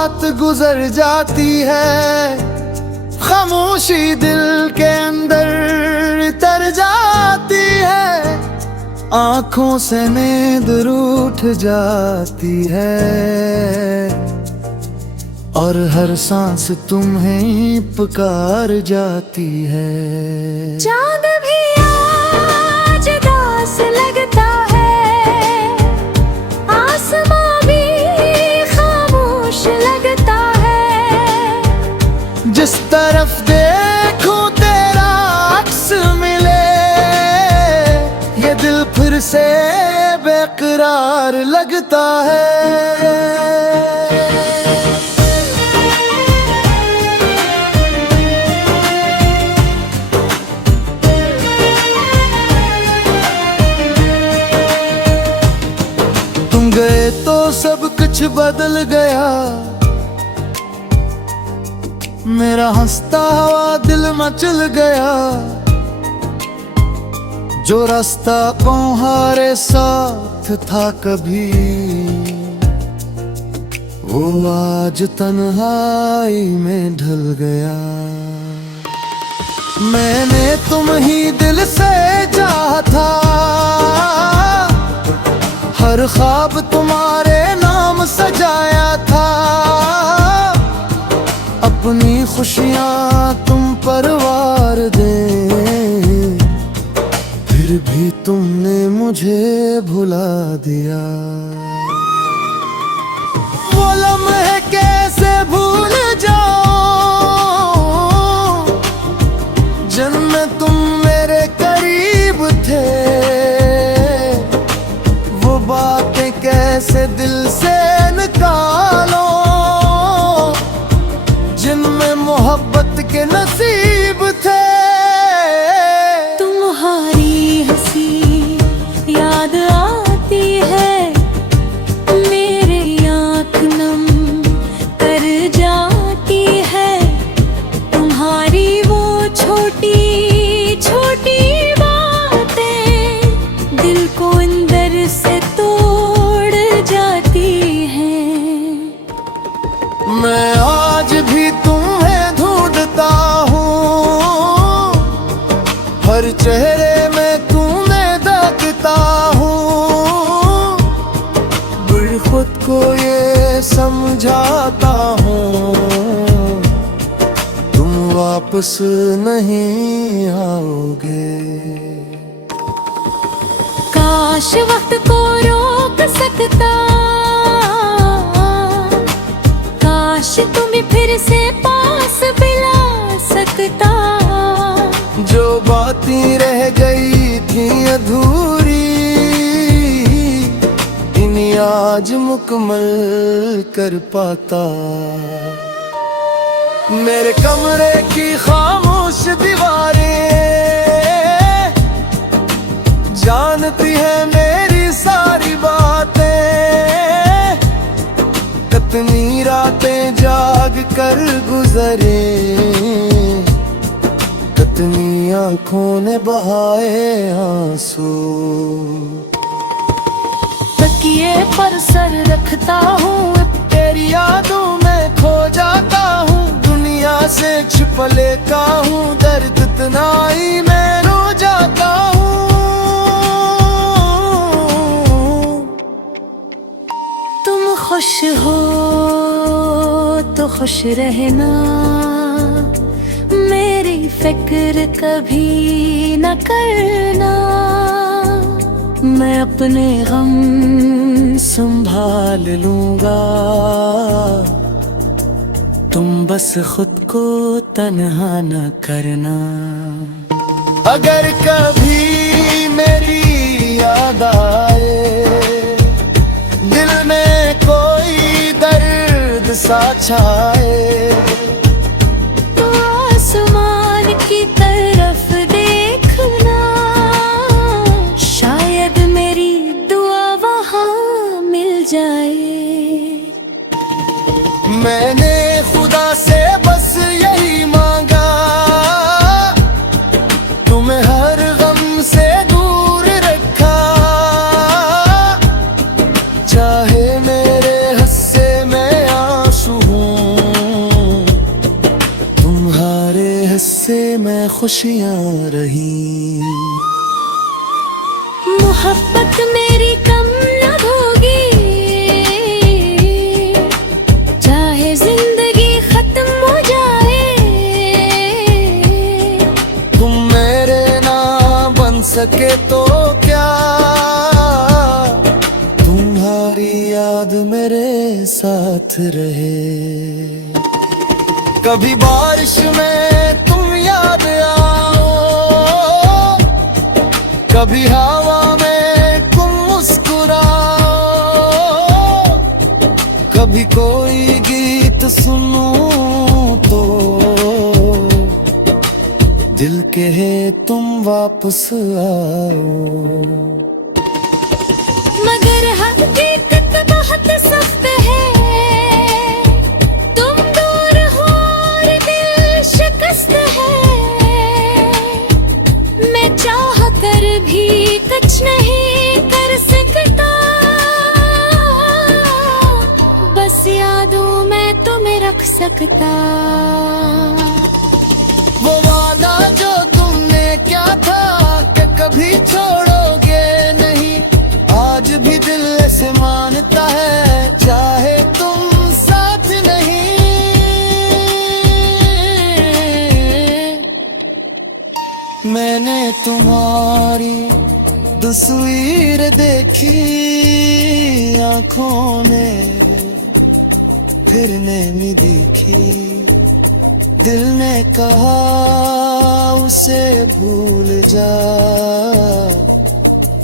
रात गुजर जाती है, खामोशी दिल के अंदर तर जाती है, आंखों से नींद रूठ जाती है, और हर सांस तुम्हें ही पुकार जाती है। चांद भी आज दास लगता है, आसमां भी खामोश लगता है, जिस तरफ देखूं तेरा अक्स मिले, ये दिल फिर से बेकरार लगता है। तुम गए तो सब कुछ बदल गया, मेरा हंसता हुआ दिल मचल गया, जो रास्ता तुम्हारे साथ था कभी, वो आज तन्हाई में ढल गया। मैंने तुम ही दिल से चाहा था, हर ख्वाब तुम्हारे नाम सजाया था, अपनी खुशियां तुम पर वार दे, फिर भी तुमने मुझे भुला दिया। वो लम्हे कैसे भूल जाऊं, जिनमें तुम मेरे करीब थे, वो बातें कैसे दिल से निकालो, जिनमें मोहब्बत के नसीब थे। तुम्हारी हंसी याद आती है, मेरे आँख नम कर जाती है, तुम्हारी वो छोटी छोटी बातें दिल को अंदर से तोड़ जाती हैं। मैं आज भी तुम्हें ढूंढता हूँ, हर चेहरे में तुम्हें देखता हूँ, फिर खुद को ये समझाता हूँ, तुम वापस नहीं आओगे। काश वक्त को रोक सकता, काश तुम्हें फिर से पास बुला सकता, जो बातें रह गई थी अधूरी, इन्हें आज मुकम्मल कर पाता। मेरे कमरे की खामोश दीवारें जानती है मेरी सारी बातें, कितनी रातें जाग कर गुजरे, कितनी आंखों ने बहाए आंसू। तकिए पर सर रखता हूँ, तेरी यादों में खो जाता हूँ, दुनिया से छिप लेता हूँ, दर्द तनाई में रो जाता हूँ। तुम खुश हो तो खुश रहना, मेरी फिक्र कभी न करना, मैं अपने गम संभाल लूंगा, तुम बस खुद को तन्हा न करना। अगर कभी मेरी याद आए, दिल में कोई दर्द सा छाए, तो आसमान की तरफ देखना, शायद मेरी दुआ वहाँ मिल जाए। मैंने खुदा से बस यही मांगा, तुम्हें हर गम से दूर रखा, चाहे मेरे हस्से में आंसू हो, खुशियाँ रही। मोहब्बत मेरी कम न होगी, चाहे जिंदगी खत्म हो जाए। तुम मेरे ना बन सके तो क्या, तुम्हारी याद मेरे साथ रहे। कभी बारिश में तुम याद आओ, कभी हवा में तुम मुस्कुराओ, कभी कोई गीत सुनूं तो दिल कहे तुम वापस आओ। मगर हकीकत बहुत सख्त है, तुम दूर हो और दिल शिकस्त है। मैं चाह कर भी कुछ नहीं कर सकता, बस यादों में तुम्हें रख सकता। वो वादा जो तुमने क्या था कि कभी छोड़ोगे नहीं, आज भी दिल से मानता है चाहे तुम साथ नहीं। मैंने तुम्हारी तस्वीर देखी आँखों में, फिरने में दिखी, दिल ने कहा उसे भूल जा,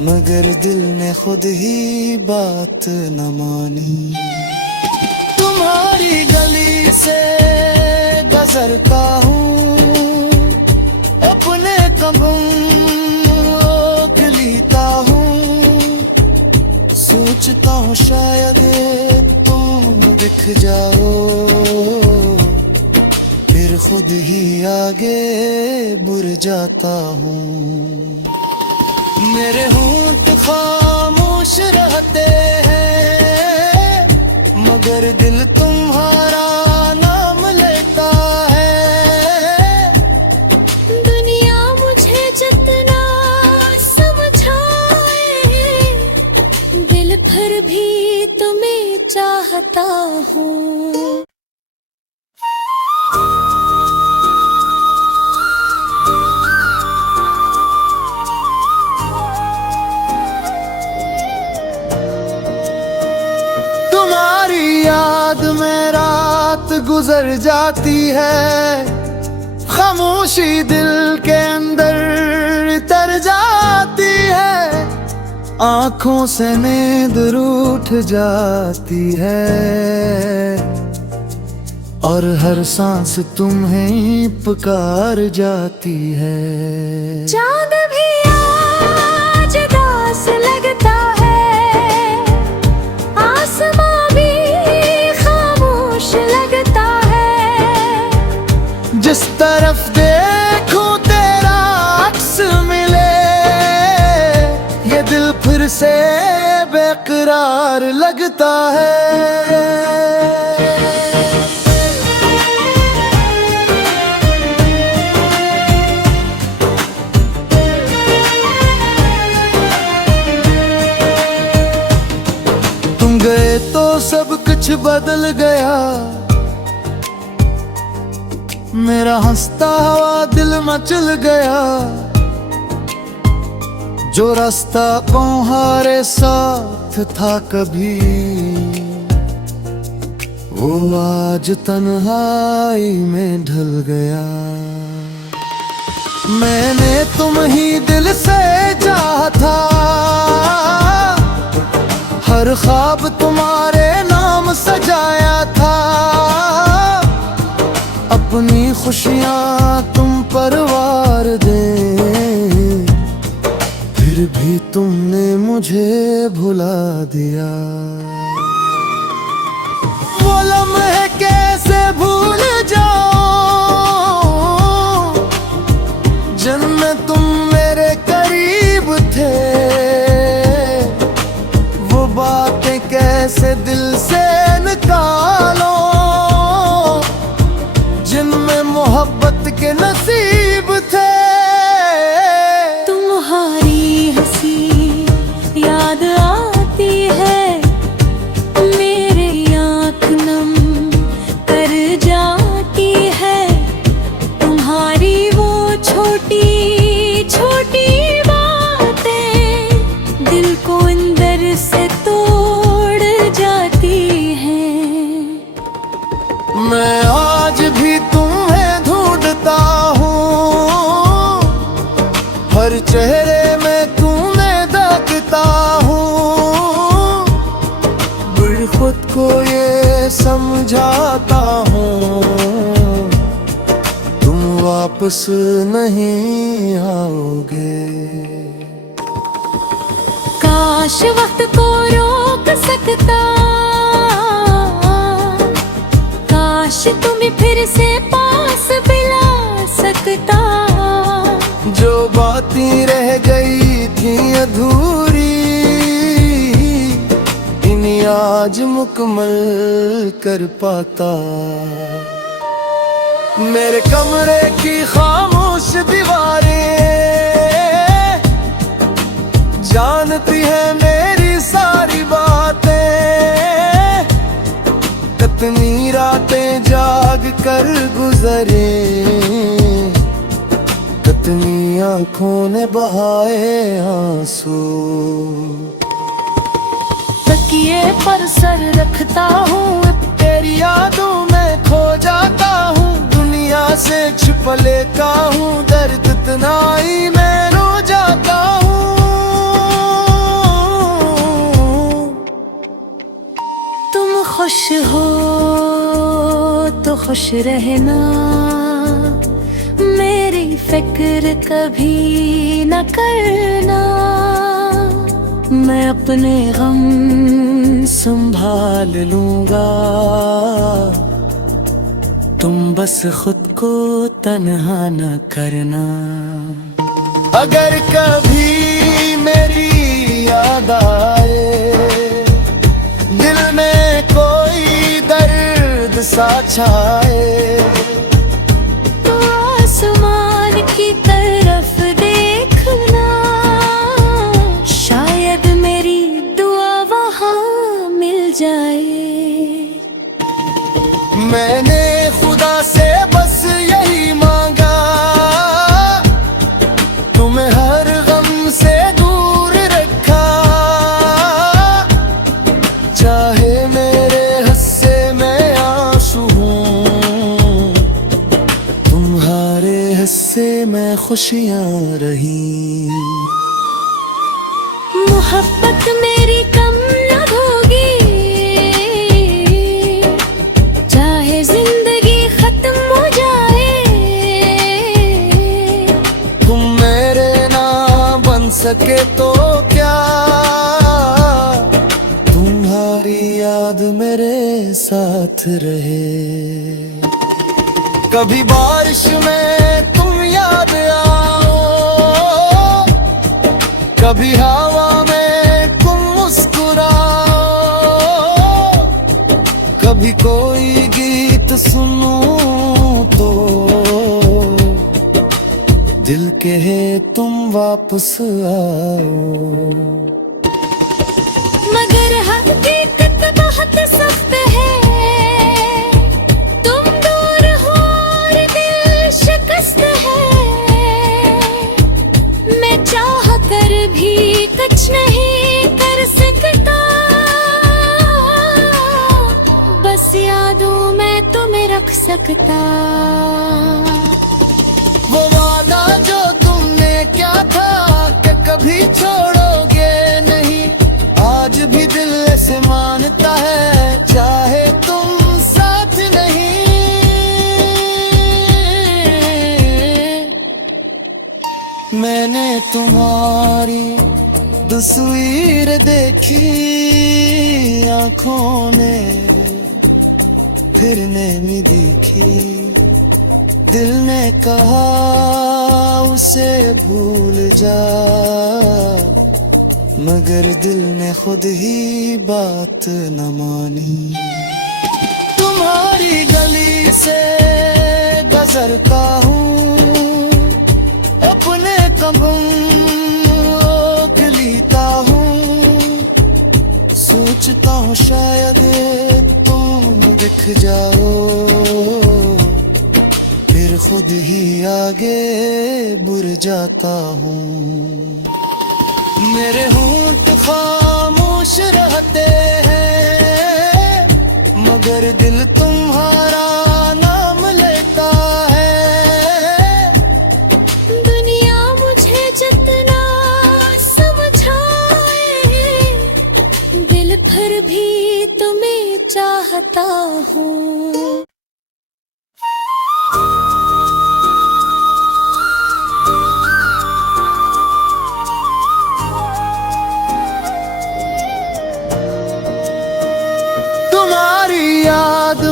मगर दिल ने खुद ही बात न मानी। तुम्हारी गली से गुजरता हूँ, अपने कदम रोक लेता हूँ, सोचता हूँ शायद तुम दिख जाओ, फिर खुद ही आगे बढ़ जाता हूँ। मेरे होंठ खामोश रहते हैं, मगर दिल तुम्हारा नाम लेता है। दुनिया मुझे जितना समझाए, दिल भर भी तुम्हें चाहता हूँ। तुम्हारी याद में रात गुजर जाती है, खामोशी दिल के अंदर तर जाती है, आंखों से नींद रूठ जाती है, और हर सांस तुम्हें पुकार जाती है। चांद भी आज दास लगता है, आसमां भी खामोश लगता है, जिस तरफ देखूं तेरा अक्स मिले, ये दिल फिर से बेकरार लगता है। तुम गए तो सब कुछ बदल गया, मेरा हंसता हुआ दिल मचल गया, जो रास्ता तुम्हारे साथ था कभी, वो आज तन्हाई में ढल गया। मैंने तुम ही दिल से चाहा था, हर ख्वाब तुम्हारे नाम सजाया था, अपनी खुशियाँ तुम पर वार दे, फिर भी तुमने मुझे भुला दिया। वो लम्हे कैसे भूल जाऊं, जिनमें तुम मेरे करीब थे, वो बातें कैसे दिल से निकालो, जिनमें मोहब्बत के नसीब थे। मैं आज भी तुम्हें ढूंढता हूँ, हर चेहरे में तुम्हें देखता हूँ, फिर खुद को ये समझाता हूँ तुम वापस नहीं आओगे। काश वक्त को रोक सकता, काश तुम्हें फिर से पास बुला सकता। जो बातें रह गई थी अधूरी, इन्हें आज मुकम्मल कर पाता। मेरे कमरे की खामोश दीवारें जानती है मेरी सारी बातें, कितनी रातें जाग कर गुजरे, कितनी आंखों ने बहाए आंसू। तकिए पर सर रखता हूँ, तेरी यादों में खो जाता हूँ, दुनिया से छिप लेता हूँ, दर्द तनाई में रो जाता हूँ। तुम खुश हो तो खुश रहना, मेरी फिक्र कभी न करना। मैं अपने गम संभाल लूंगा, तुम बस खुद को तन्हा न करना। अगर कभी मेरी याद आए, दिल में कोई दर्द सा छाए, तो आसमान की तरफ देखना, शायद मेरी दुआ वहाँ मिल जाए। मैंने खुदा से बस यही मांगा, तुम्हें हर गम से दूर रखा, चाहे मेरे हिस्से में आंसू हों, तुम्हारे हिस्से में खुशियाँ रही। मोहब्बत मेरी कम न होगी, चाहे जिंदगी खत्म हो जाए। तुम मेरे ना बन सके तो क्या, तुम्हारी याद मेरे साथ रहे। कभी बारिश में तुम याद आओ, कभी हवा में तुम मुस्कुराओ, कभी कोई गीत सुनूं तो दिल कहे तुम वापस आओ। मगर हकीकत बहुत सख्त है, तुम दूर हो और दिल शिकस्त है। मैं चाह कर भी कुछ नहीं कर सकता, बस यादों में तुम्हें रख सकता। वो वादा जो तुमने क्या था कि कभी छोड़ोगे नहीं, आज भी दिल से मानता है, चाहे तुम साथ नहीं। मैंने तुम्हारी तस्वीर देखी आंखों ने, फिर नहीं दिखी, दिल ने कहा उसे भूल जा, मगर दिल ने खुद ही बात न मानी। तुम्हारी गली से गुजरता हूँ, अपने कदम रोक लेता हूँ, सोचता हूँ शायद तुम दिख जाओ, फिर खुद ही आगे बढ़ जाता हूँ। मेरे होंठ खामोश रहते हैं, मगर दिल तुम्हारा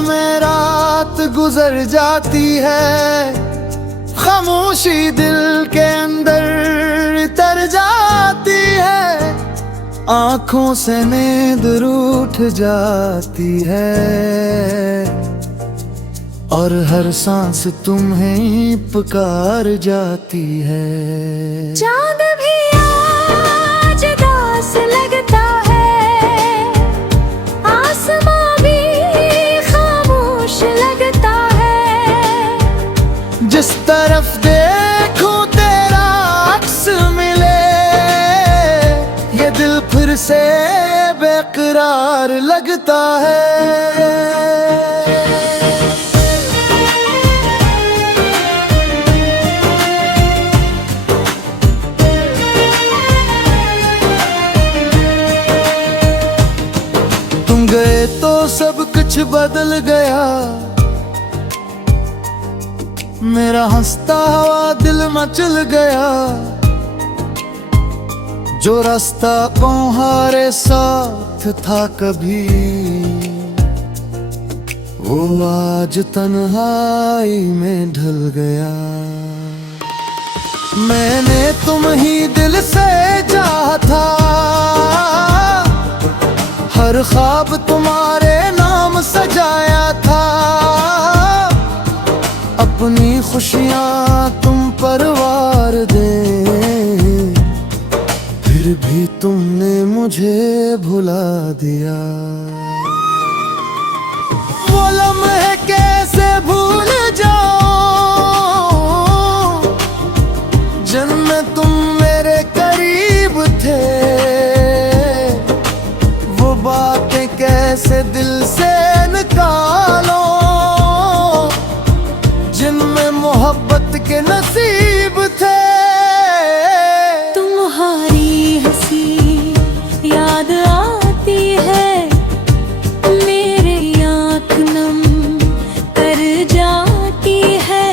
में रात गुजर जाती है, खामोशी दिल के अंदर तर जाती है, आंखों से नींद रूठ जाती है, और हर सांस तुम्हें ही पुकार जाती है। चांद भी आज दास लगता है, आसमां भी खामोश लगता है, जिस तरफ देखूं तेरा अक्स मिले, ये दिल फिर से बेकरार लगता है। तुम गए तो सब कुछ बदल गया, मेरा हंसता हुआ दिल मचल गया, जो रास्ता तुम्हारे साथ था कभी, वो आज तन्हाई में ढल गया। मैंने तुम ही दिल से चाहा था, हर ख्वाब तुम्हारे नाम सजाया था, अपनी खुशियां तुम पर वार दे, फिर भी तुमने मुझे भुला दिया। वो लम्हे कैसे भूल जाऊं जिनमें तुम मेरे करीब थे, वो बातें कैसे दिल से निकालो जिनमें मोहब्बत के नसीब थे। तुम्हारी हंसी याद आती है, मेरे आँख नम कर जाती है,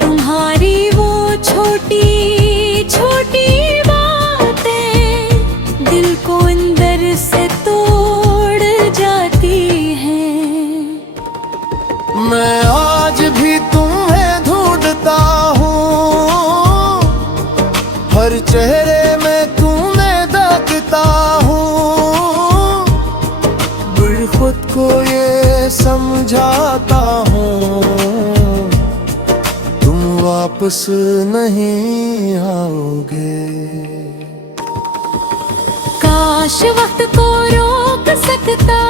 तुम्हारी वो छोटी छोटी बातें दिल को अंदर से तोड़ जाती हैं। मैं आज भी तुम्हें ढूंढता हूँ, हर चेहरे में तुम्हें देखता हूँ, फिर खुद को ये समझाता हूँ, तुम वापस नहीं आओगे। काश वक्त को रोक सकता,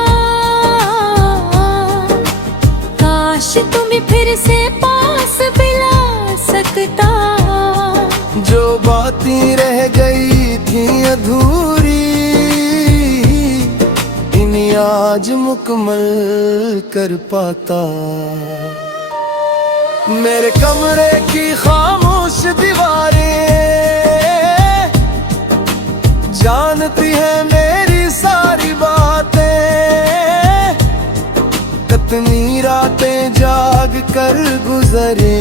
काश तुम्हें फिर से पास पिला सकता, जो बातें रह गई थी अधूरी, इन्हें आज मुकम्मल कर पाता। मेरे कमरे की खामोश दीवारें जानती है मेरी सारी बातें, कितनी रातें जाग कर गुजरे,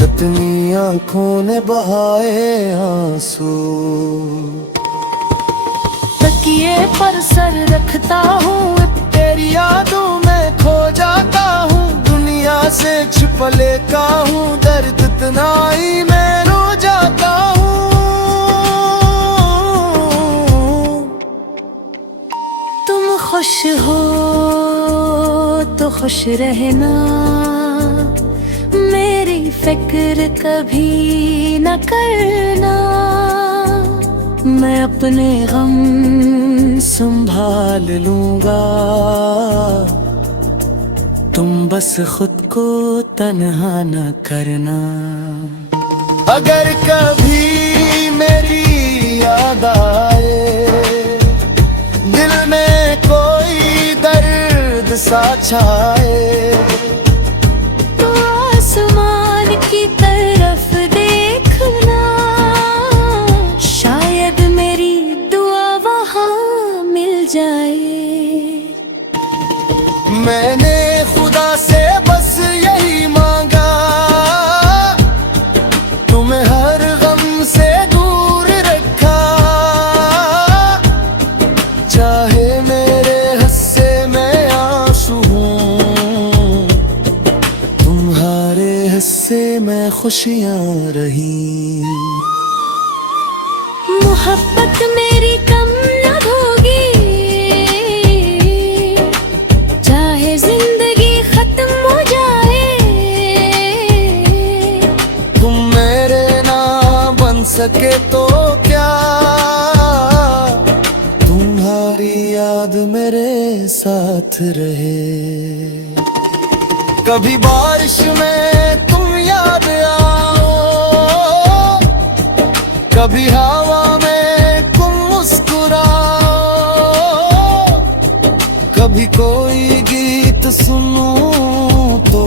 कितनी आंखों ने बहाए आंसू। तकिए पर सर रखता हूँ, तेरी यादों में खो जाता हूँ, दुनिया से छिप लेता हूँ, दर्द तनाई में रो जाता हूँ। तुम खुश हो तो खुश रहना, मेरी फिक्र कभी न करना, मैं अपने गम संभाल लूंगा, तुम बस खुद को तन्हा न करना। अगर कभी मेरी याद आए, दिल में कोई दर्द सा छाए, तो आसमान की तरफ देखना, शायद मेरी दुआ वहाँ मिल जाए। मैंने खुदा से बस यही मांगा, तुम्हें हर गम से दूर रखा, चाहे मेरे हिस्से में खुशियां रही। मोहब्बत मेरी कम न होगी, चाहे जिंदगी खत्म हो जाए। तुम मेरे ना बन सके तो क्या, तुम्हारी याद मेरे साथ रहे। कभी बारिश में तुम याद आओ, कभी हवा में तुम मुस्कुराओ, कभी कोई गीत सुनूं तो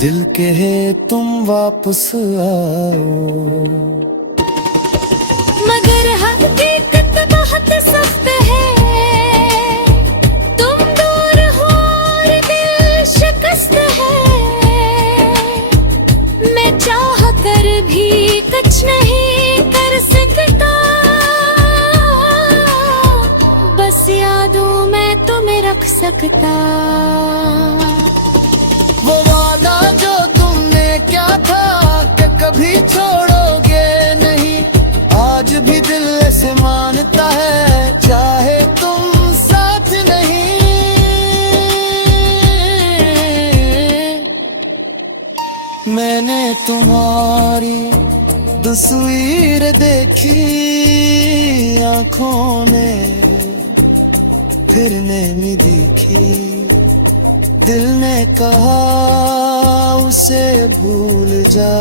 दिल कहे तुम वापस आओ। मगर हकीकत बहुत सख्त है, तुम दूर हो और दिल शिकस्त है। मैं चाह कर भी कुछ नहीं कर सकता, बस यादों में तुम्हें रख सकता। वो वादा जो तुमने क्या था कि कभी छोड़ोगे नहीं, आज भी दिल से मानता है चाहे तुम साथ नहीं। मैंने तुम्हारी तस्वीर देखी आंखों ने, फिर नहीं दिखी। दिल ने कहा उसे भूल जा,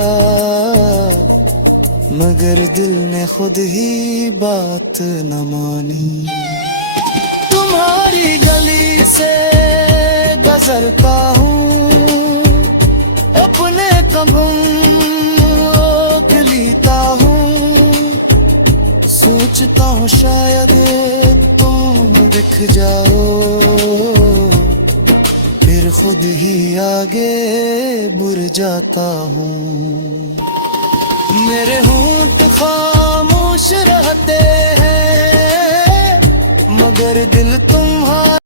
मगर दिल ने खुद ही बात न मानी। तुम्हारी गली से गुजरता हूँ, अपने कदम रोक लेता हूँ। सोचता हूँ शायद तुम दिख जाओ, फिर खुद ही आगे बढ़ जाता हूँ। मेरे होंठ खामोश रहते हैं, मगर दिल तुम्हारा